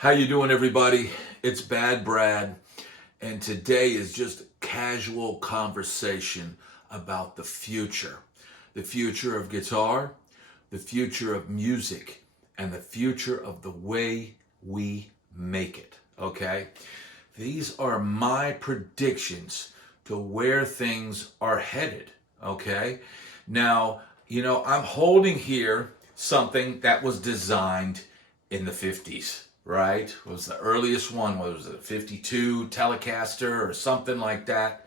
How you doing, everybody? It's Bad Brad, and today is just a casual conversation about the future of guitar, the future of music, and the future of the way we make it, okay? These are my predictions to where things are headed, okay? Now, I'm holding here something that was designed in the 50s, right? Was the earliest one, was it a 52 Telecaster or something like that?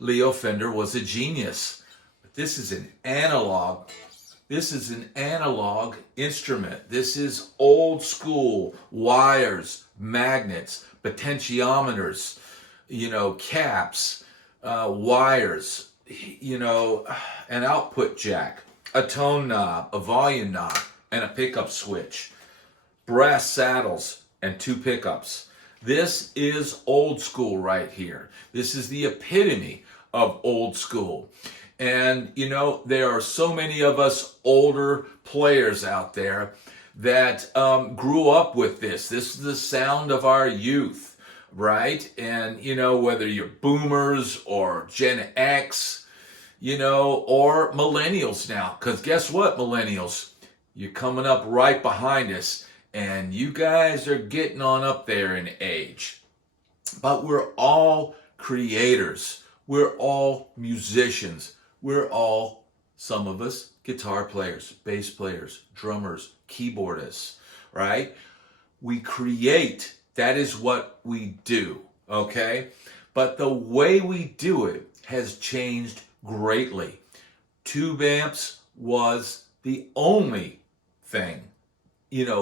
Leo Fender was a genius. But this is an analog. This is an analog instrument. This is old school wires, magnets, potentiometers, caps, wires, an output jack, a tone knob, a volume knob, and a pickup switch, brass saddles, and two pickups. This is old school right here. This is the epitome of old school. And, there are so many of us older players out there that grew up with this. This is the sound of our youth, right? And, whether you're boomers or Gen X, or millennials now. Because guess what, millennials? You're coming up right behind us. And you guys are getting on up there in age. But we're all creators. We're all musicians. We're all, some of us, guitar players, bass players, drummers, keyboardists, right? We create. That is what we do, okay? But the way we do it has changed greatly. Tube amps was the only thing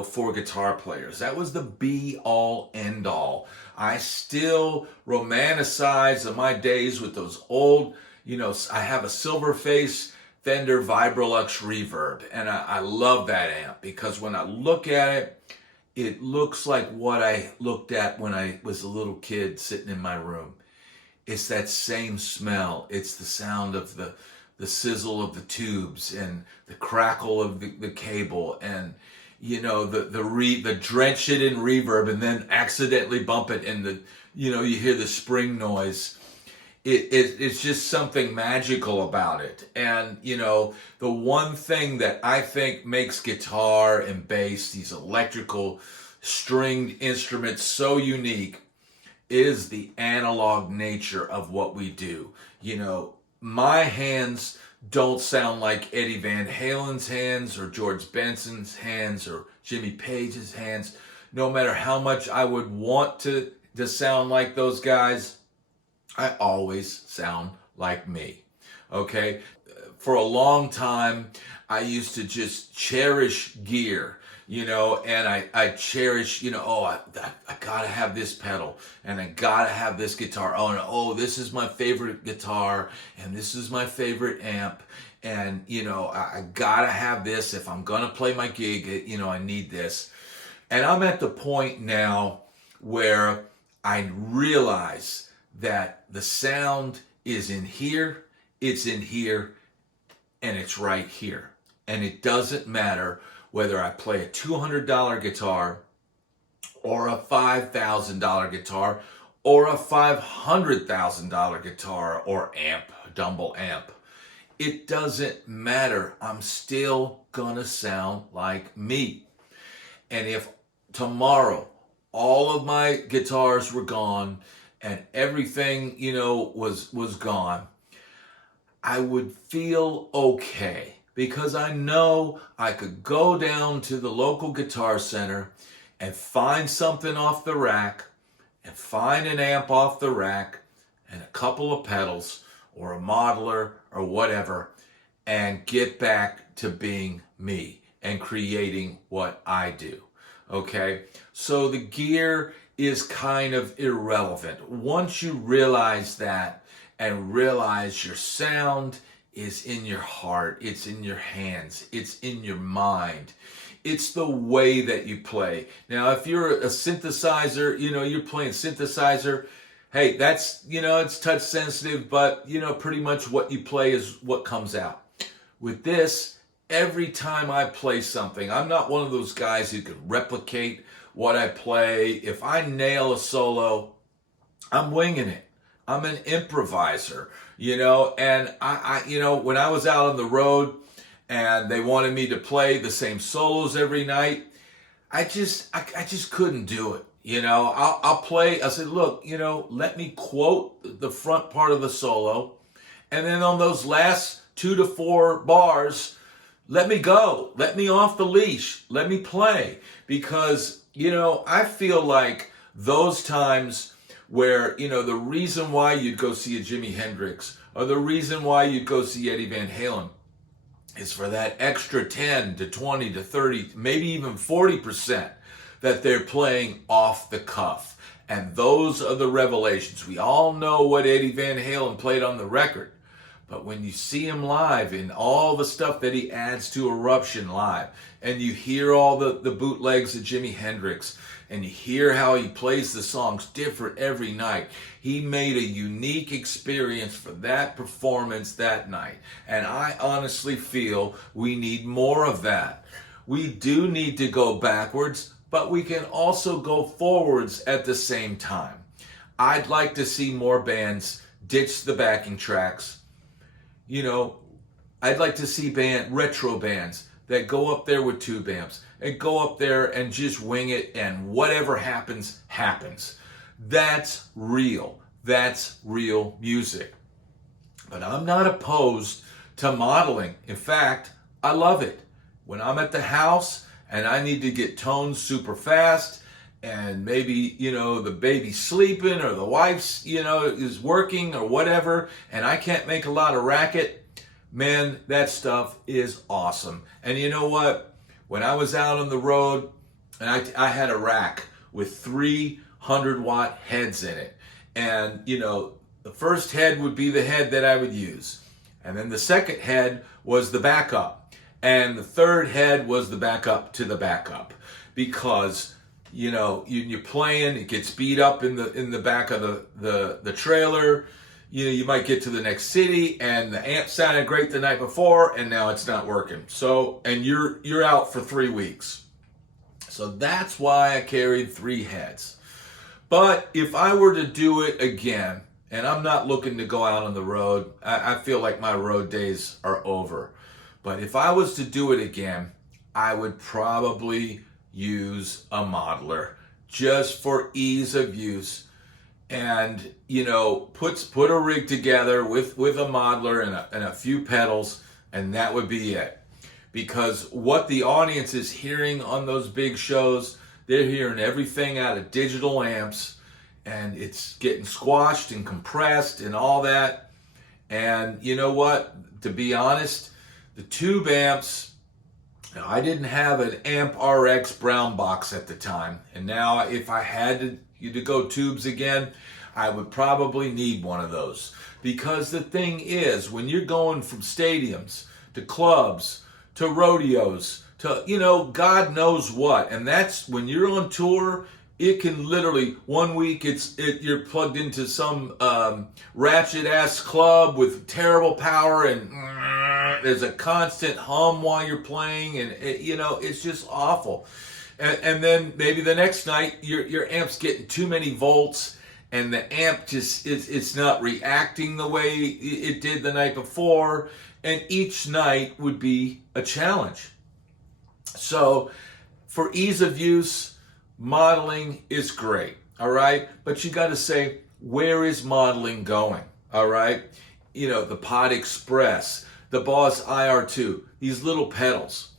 for guitar players. That was the be-all, end-all. I still romanticize my days with those old, I have a Silverface Fender Vibrolux Reverb, and I love that amp because when I look at it, it looks like what I looked at when I was a little kid sitting in my room. It's that same smell. It's the sound of the sizzle of the tubes and the crackle of the cable and the drench it in reverb and then accidentally bump it and you hear the spring noise. It's just something magical about it. And, the one thing that I think makes guitar and bass, these electrical stringed instruments so unique is the analog nature of what we do. My hands don't sound like Eddie Van Halen's hands or George Benson's hands or Jimmy Page's hands. No matter how much I would want to sound like those guys, I always sound like me, okay? For a long time, I used to just cherish gear, and I cherish, I gotta have this pedal, and I gotta have this guitar. Oh, this is my favorite guitar, and this is my favorite amp, and, I gotta have this if I'm gonna play my gig, I need this. And I'm at the point now where I realize that the sound is in here, it's in here, and it's right here. And it doesn't matter whether I play a $200 guitar or a $5,000 guitar or a $500,000 guitar or amp, Dumble amp. It doesn't matter. I'm still gonna sound like me. And if tomorrow all of my guitars were gone and everything, was gone, I would feel okay because I know I could go down to the local guitar center and find something off the rack and find an amp off the rack and a couple of pedals or a modeler or whatever and get back to being me and creating what I do. Okay? So the gear is kind of irrelevant. Once you realize that and realize your sound is in your heart, it's in your hands, it's in your mind. It's the way that you play. Now, if you're a synthesizer, you're playing synthesizer, hey, that's, it's touch sensitive, but, pretty much what you play is what comes out. With this, every time I play something, I'm not one of those guys who can replicate what I play. If I nail a solo, I'm winging it. I'm an improviser, and when I was out on the road and they wanted me to play the same solos every night, I just couldn't do it. I'll play. I said, look, let me quote the front part of the solo, and then on those last 2 to 4 bars, let me go. Let me off the leash. Let me play. Because, I feel like those times where, the reason why you'd go see a Jimi Hendrix or the reason why you'd go see Eddie Van Halen is for that extra 10 to 20 to 30, maybe even 40% that they're playing off the cuff. And those are the revelations. We all know what Eddie Van Halen played on the record. But when you see him live and all the stuff that he adds to Eruption live, and you hear all the bootlegs of Jimi Hendrix, and you hear how he plays the songs different every night, he made a unique experience for that performance that night. And I honestly feel we need more of that. We do need to go backwards, but we can also go forwards at the same time. I'd like to see more bands ditch the backing tracks. I'd like to see retro bands that go up there with tube amps and go up there and just wing it, and whatever happens, happens. That's real. That's real music. But I'm not opposed to modeling. In fact, I love it. When I'm at the house and I need to get tones super fast, and maybe, the baby's sleeping or the wife's, is working or whatever, and I can't make a lot of racket, man, that stuff is awesome. And you know what? When I was out on the road, and I had a rack with 300 watt heads in it. And, the first head would be the head that I would use. And then the second head was the backup. And the third head was the backup to the backup. Because you're playing, it gets beat up in the back of the trailer. You might get to the next city and the amp sounded great the night before and now it's not working. So, and you're out for 3 weeks. So that's why I carried 3 heads. But if I were to do it again, and I'm not looking to go out on the road, I feel like my road days are over. But if I was to do it again, I would probably use a modeler just for ease of use, and put a rig together with a modeler and a few pedals, and that would be it. Because what the audience is hearing on those big shows, they're hearing everything out of digital amps, and it's getting squashed and compressed and all that. And you know what, to be honest, the tube amps, now, I didn't have an Amp RX brown box at the time, and now if I had to go tubes again, I would probably need one of those. Because the thing is, when you're going from stadiums to clubs to rodeos to God knows what, and that's when you're on tour, it can literally, one week you're plugged into some ratchet ass club with terrible power and there's a constant hum while you're playing, and it's just awful. And then maybe the next night your amp's getting too many volts, and the amp just it's not reacting the way it did the night before, and each night would be a challenge. So for ease of use, modeling is great, all right? But you got to say, where is modeling going, all right? The Pod Express, the Boss IR2, these little pedals.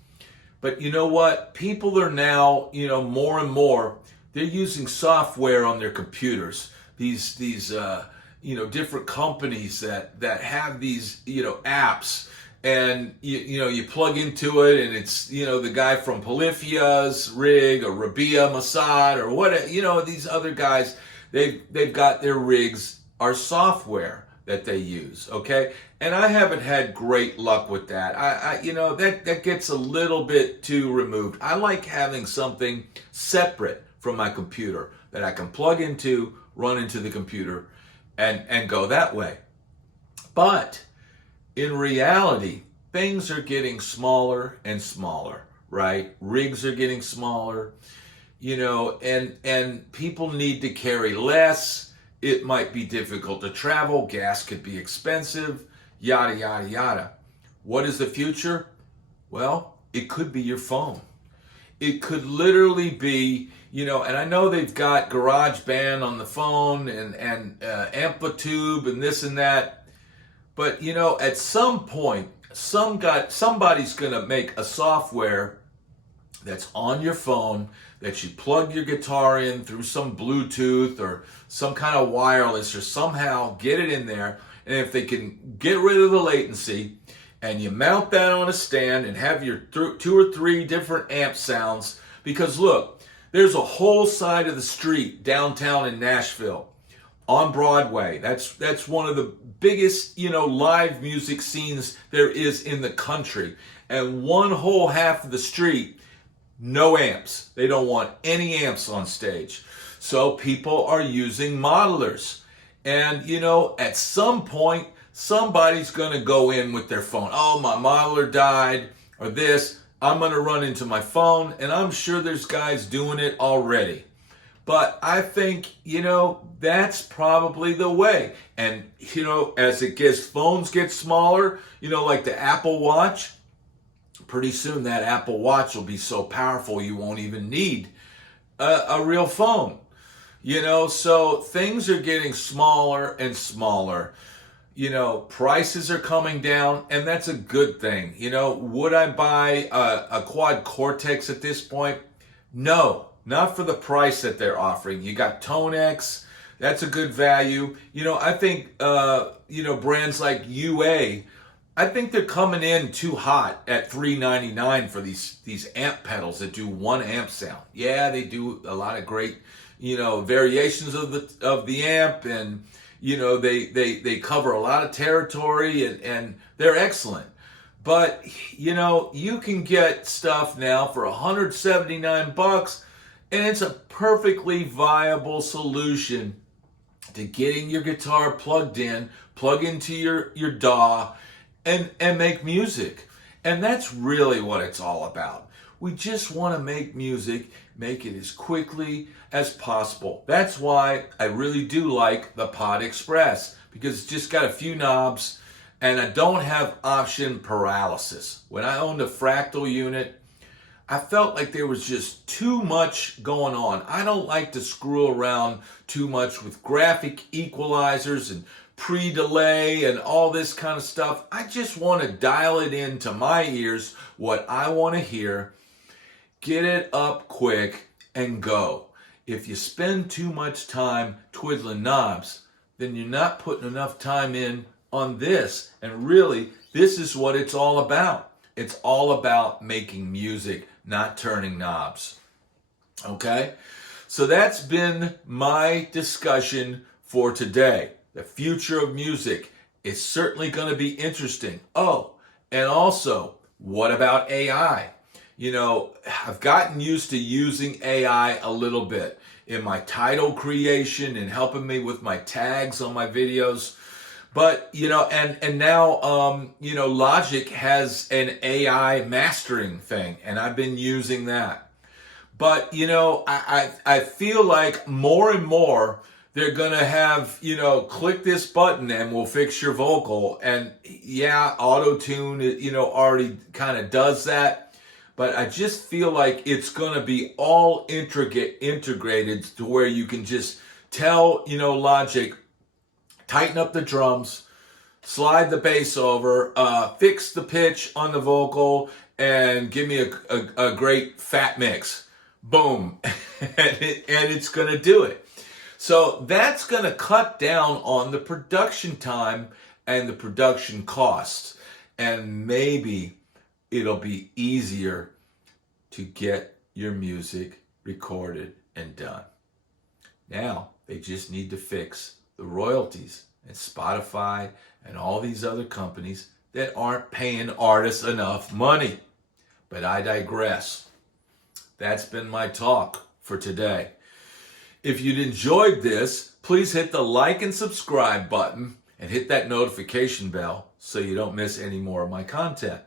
But you know what? People are now, more and more, they're using software on their computers. These different companies that have these, apps, and you plug into it, and it's the guy from Polyphia's rig or Rabia Mossad or what, these other guys, they've got their rigs are software that they use, okay? And I haven't had great luck with that. That gets a little bit too removed. I like having something separate from my computer that I can plug into, run into the computer, and go that way. But in reality, things are getting smaller and smaller, right? Rigs are getting smaller. and people need to carry less. It might be difficult to travel. Gas could be expensive, yada, yada, yada. What is the future? Well, it could be your phone. It could literally be, and I know they've got GarageBand on the phone and Amplitude and this and that. But, at some point, somebody's going to make a software that's on your phone that you plug your guitar in through some Bluetooth or some kind of wireless or somehow get it in there. And if they can get rid of the latency and you mount that on a stand and have your 2 or 3 different amp sounds, because look, there's a whole side of the street downtown in Nashville on Broadway. That's one of the biggest, live music scenes there is in the country. And one whole half of the street, no amps. They don't want any amps on stage. So people are using modelers. And, at some point, somebody's going to go in with their phone. Oh, my modeler died or this. I'm going to run into my phone. And I'm sure there's guys doing it already. But I think, that's probably the way. And, as phones get smaller, like the Apple Watch, pretty soon that Apple Watch will be so powerful you won't even need a real phone. So things are getting smaller and smaller. Prices are coming down, and that's a good thing. Would I buy a quad Cortex at this point? No, not for the price that they're offering. You got Tonex, that's a good value. I think, brands like UA, I think they're coming in too hot at $399 for these amp pedals that do 1 amp sound. Yeah, they do a lot of great, variations of the amp, and they cover a lot of territory, and they're excellent. But you can get stuff now for $179, and it's a perfectly viable solution to getting your guitar plugged in, plug into your DAW, and make music. And that's really what it's all about. We just want to make music, make it as quickly as possible. That's why I really do like the Pod Express, because it's just got a few knobs and I don't have option paralysis. When I owned a Fractal unit, I felt like there was just too much going on. I don't like to screw around too much with graphic equalizers and pre-delay and all this kind of stuff. I just want to dial it into my ears, what I want to hear, get it up quick, and go. If you spend too much time twiddling knobs, then you're not putting enough time in on this. And really, this is what it's all about. It's all about making music, not turning knobs. Okay? So that's been my discussion for today. The future of music is certainly going to be interesting. Oh, and also, what about AI? I've gotten used to using AI a little bit in my title creation and helping me with my tags on my videos. But, and now, Logic has an AI mastering thing, and I've been using that. But, I feel like more and more they're going to have, click this button and we'll fix your vocal. And yeah, auto-tune, already kind of does that. But I just feel like it's going to be all integrated to where you can just tell, Logic, tighten up the drums, slide the bass over, fix the pitch on the vocal, and give me a great fat mix. Boom. and it's going to do it. So that's going to cut down on the production time and the production costs. And maybe it'll be easier to get your music recorded and done. Now, they just need to fix the royalties and Spotify and all these other companies that aren't paying artists enough money. But I digress. That's been my talk for today. If you'd enjoyed this, please hit the like and subscribe button and hit that notification bell so you don't miss any more of my content.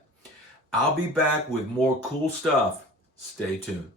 I'll be back with more cool stuff. Stay tuned.